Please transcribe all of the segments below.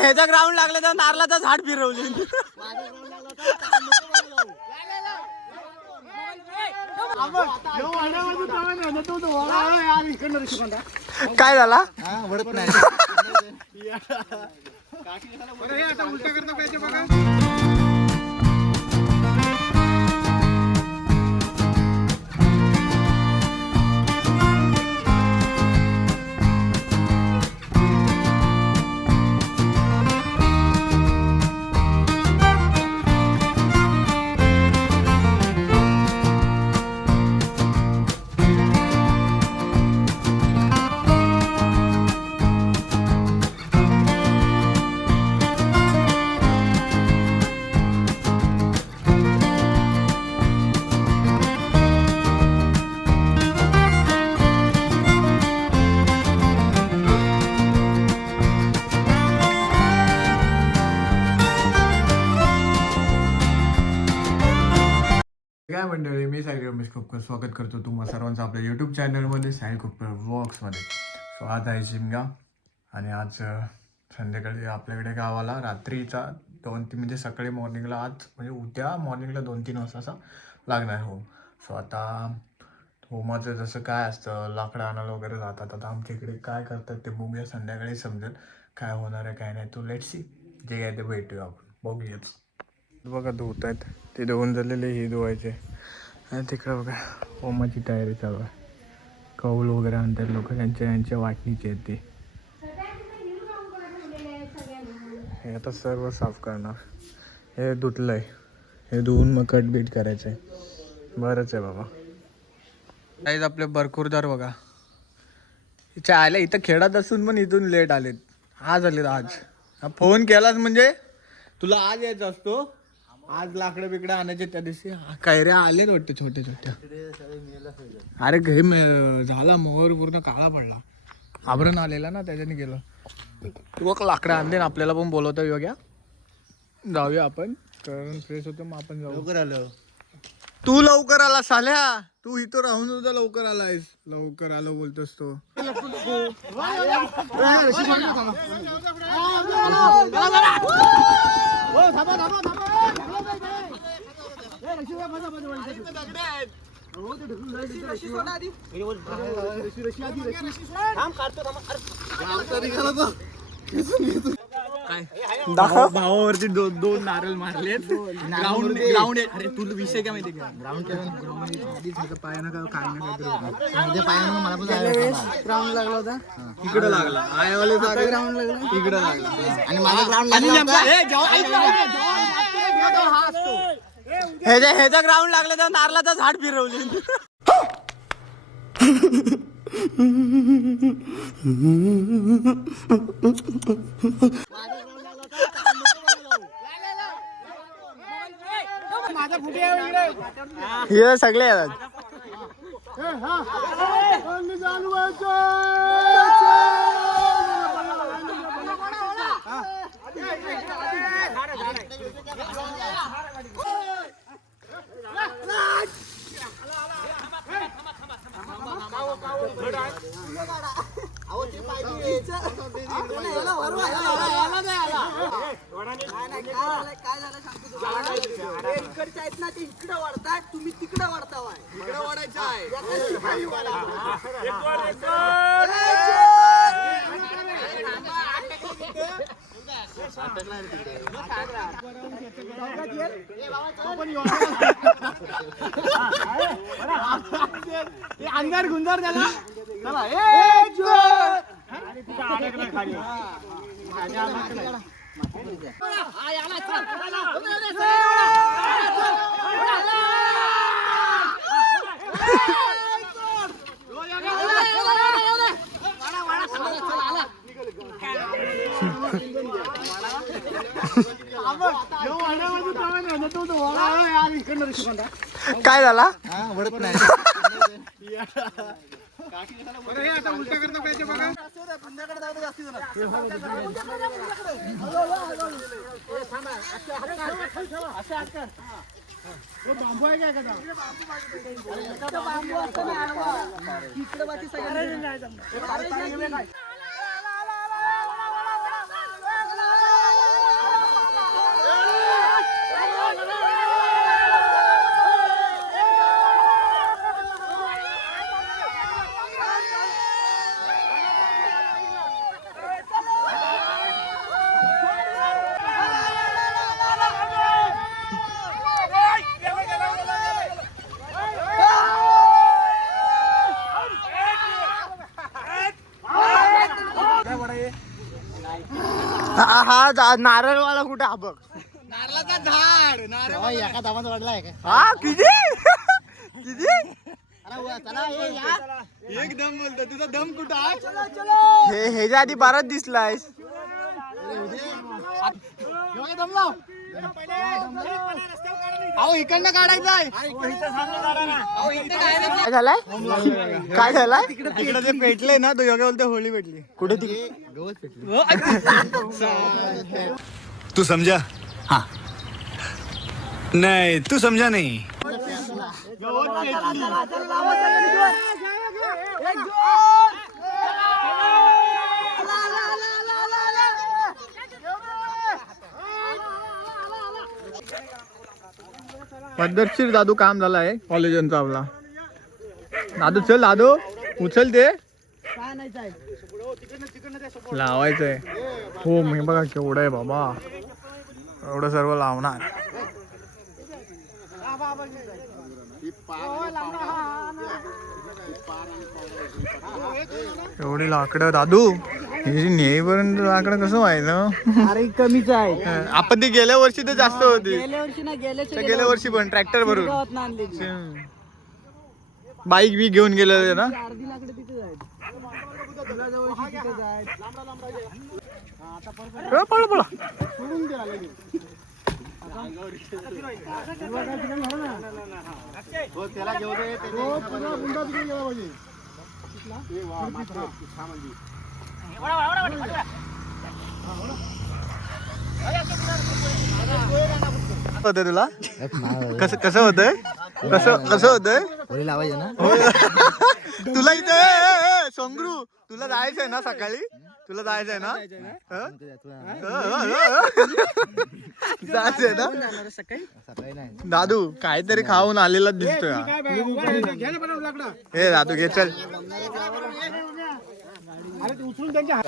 ह्याचा ग्राउंड लागले तर नारळाचं झाड फिरवली. काय झाला? उलटा करतो पाहिजे बघा. काय मंडळी, मी साहिल रमेश खोपकर स्वागत करतो तुम्हा सर्वांचं आपल्या यूट्यूब चॅनलमध्ये, साहिल खोपकर व्लॉग्समध्ये. सो आज आहे शिमगा आणि आज संध्याकाळी आपल्याकडे गावाला रात्रीचा 2-3 म्हणजे सकाळी मॉर्निंगला आज म्हणजे उद्या मॉर्निंगला 2-3 वाजता असा लागणार होम. सो आता होमाचं जसं काय असतं, लाकडं आणायला वगैरे जातात. आता आमच्या इकडे काय करतात ते बघूया, संध्याकाळी समजेल काय होणार आहे काय नाही. तो लेट्स सी, जे काय ते भेटूया आपण, बघूयाच. बघा धुवत आहेत ते, धुवून झालेले हे धुवायचे. आणि तिकडं बघा होमाची तयारी चालू आहे. कौल वगैरे आणतात लोक, यांच्या वाटणीचे आहेत ते. हे आता सर्व साफ करणार. हे धुतलंय, हे धुवून मग कटबीट करायचं आहे. बरंच आहे बाबा. काहीच आपले बरखुरदार बघा इथे आले. इथं खेळत असून पण इथून लेट आलेत. आज आलेत आज. फोन केलाच म्हणजे तुला आज यायचं असतो. आज लाकडं बिकडं आणायचे त्या दिवशी. कैऱ्या आलेत वाटते छोट्या छोट्या. अरे घे झाला, मोहर पूर्ण काळा पडला. आवरण आलेला ना त्याच्याने गेलं. तू बघ लाकडं आणले, आपल्याला पण बोलवता योग्या. जाऊया आपण, कारण फ्रेश होतो मग आपण जाऊ. लवकर आलो तू, लवकर आला साल्या. तू इथं राहून सुद्धा लवकर आलायस. लवकर आलो बोलतोस तो. भावावरती दोन नारळ मारलेत. ग्राउंड अरे तुला विषय काय माहिती का? ग्राउंड पायानं काय ना काहीतरी पायानं मला पण ग्राउंड लागला होता. इकडे लागला आयवाले ग्राउंड लागला, इकडे लागला. आणि माझा ग्राउंड ह्याचा ग्राउंड लागले तर नारळाचं झाड फिरवली. हे सगळे येतात. इकडच्या आहेत ना ते इकडे वाढतात, तुम्ही तिकडे वाढता. इकडे वाढायचं आहे. अंधार गुंजार झाला. काय झाला? वडत नाही. आता उलटा करतो पाहिजे बघा. बांबू आहे काय का बांबू असतं ना आडवा. इकडं बाकी सगळं हा नारळवाला कुठे हा बघ. नारळाचा झाड नारळ एका दामात वाढलाय का हा किती किती एक दम बोलतो तुझा दम कुठं आहे? हे ह्याच्या आधी बाराच दिसलाय. एवढा दम लाव अहो इकडनं काढायचं आहे काय झालाय काय झालाय तिकडे ते पेटले ना तो योग्य बोलते होळी पेटली कुठे ती तू समझा हाँ नहीं तू समझा नहीं पद्धतशीर दादू काम झालाय कॉलेजांचा आपला. दादू चल दादू उचल ते लावायचंय. हो मी बघा केवढं आहे बाबा एवढं सर्व लावणार. एवढी लाकडं दादू हे नेईपर्यंत लाकडं कसं व्हायचं. अरे कमीच आहे. आपण ती गेल्या वर्षी तर जास्त होती. गेल्या वर्षी ना गेल्या वर्षी पण ट्रॅक्टर भरून गावात आणलेली बाईक बी घेऊन गेलेले ना. अर्धी लाकडं तिथे जायत तुला जवळची तिथे जायत. पळा पळा त्याला घेऊ दे गुंडा तिकडे गेला पाहिजे होतंय तुला कसं कसं होतंय कसं कसं होतंय लावायचं ना तुला इथे संग्रू तुला जायचंय ना सकाळी तुला जायचंय ना जायचंय ना दादू काहीतरी खाऊन आलेला दिसतोय घ्या ना पण लाकडं हे दादू घे चल अरे ते उचलून त्यांच्या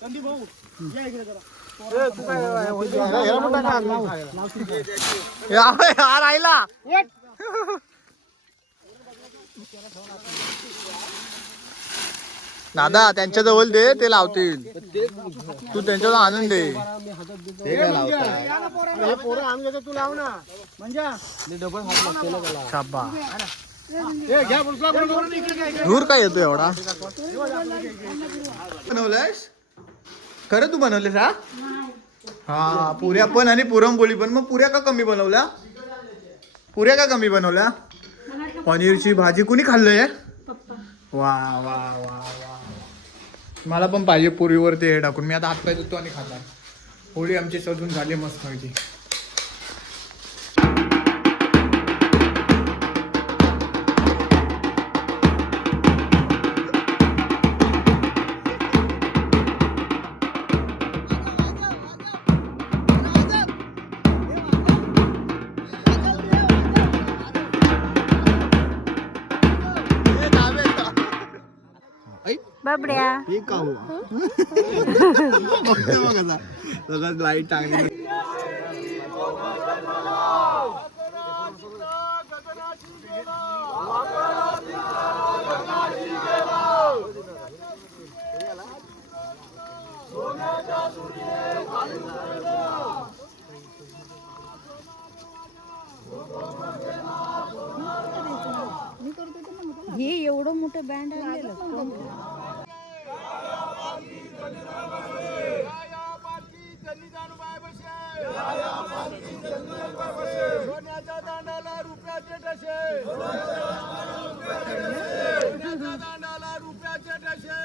संदीप भाऊ या इकडे जरा हा राहिला दादा त्यांच्या जवळ दे ते लावतील तू त्यांच्याजवळ आणून दे पोरं आणून देतो तू लाव ना म्हणजे शाबा घ्या इकडे दूर काय येतो एवढा बनवलंयस खरं तू बनवलेस हा हा पुऱ्या पण आणि पुरणपोळी पण मग पुऱ्या का कमी बनवल्या पुऱ्या का कमी बनवल्या पनीरची भाजी कुणी खाल्लंय वा वा वा वा मला पण पाहिजे पुरीवरती हे टाकून मी आता हातपाय धुतो आणि खाणार पोळी आमची सजून झाली मस्त माहिती बाबड्या लाईट टांगली हे एवढं मोठं बँड आणलेलं सोन्याच्या दांडाला रुपयाचे ठसे दांडाला रुपयाचे ठसे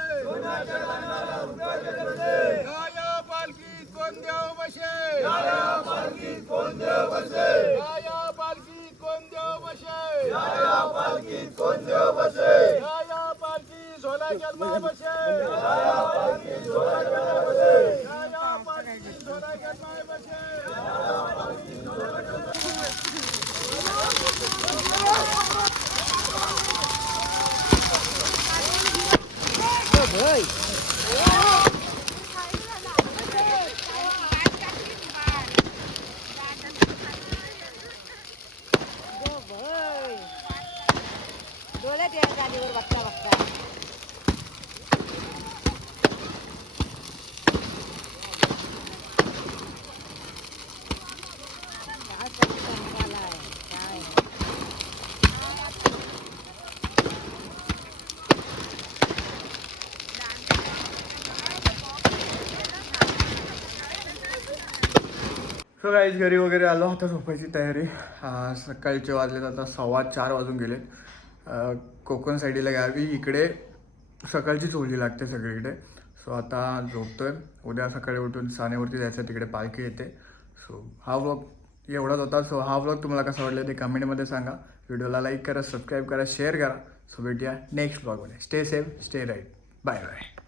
पालखीत कोण देव बसे पालखी झोला गेलमा बसे डोळ्यात यायच्या आधीवर बघता बघता सो गाईज घरी वगैरे आलो आता झोपायची तयारी. सकाळचे वाजलेत आता 4:15 वाजून गेले. कोकण साईडला गावी इकडे सकाळचीच होळी लागते सगळीकडे. सो आता झोपतोय. उद्या सकाळी उठून सानेवरती जायचं, तिकडे पालखी येते. सो हा व्लॉग एवढाच होता. सो हा व्लॉग तुम्हाला कसा वाटला ते कमेंटमध्ये सांगा. व्हिडिओला लाईक करा, सबस्क्राईब करा, शेअर करा. सो भेटूया नेक्स्ट व्लॉगमध्ये. Stay safe, stay right. Bye bye.